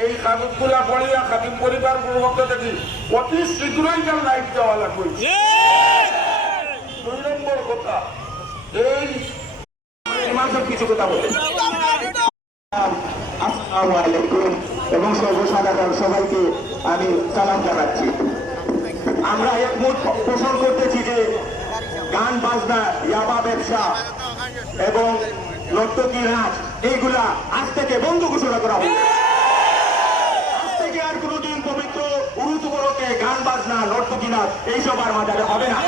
এই খাদিমগুলা পড়িয়া খাদিম পরিবার পক্ষ থেকে অতি শীঘ্রই যেন লাইট দেওয়া লাগবে। 2 নম্বর কথা, এই কিছু কথা বলে আসসালামু আলাইকুম এবং সর্বসাধারণ সবাইকে আমি সালাম জানাচ্ছি। আমরা একমত পোষণ করতেছি যে গান বাজনা, ইয়াবা ব্যবসা এবং নর্তকী নাচ এইগুলা আজ থেকে বন্ধ ঘোষণা করা হবে। আজ থেকে আর কোনোদিন পবিত্র উরুজ উপলক্ষে গান বাজনা, নর্তকী নাচ এইসব আর মাঝারে হবে না।